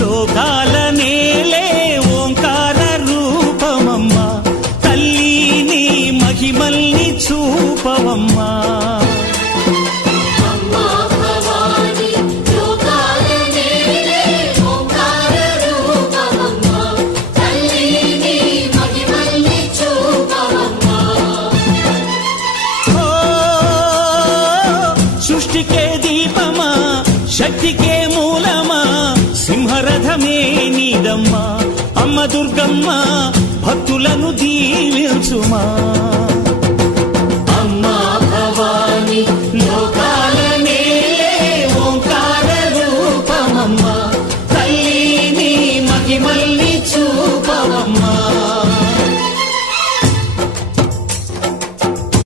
లోకాల నేలే ఓంకార రూపమమ్మా తల్లి నీ మహిమల్ని చూపవమ్మా సృష్టికే దీపమా శక్తికే మూలమా సింహరథమే నీదమ్మా అమ్మ దుర్గమ్మ భక్తులను దీవించుమా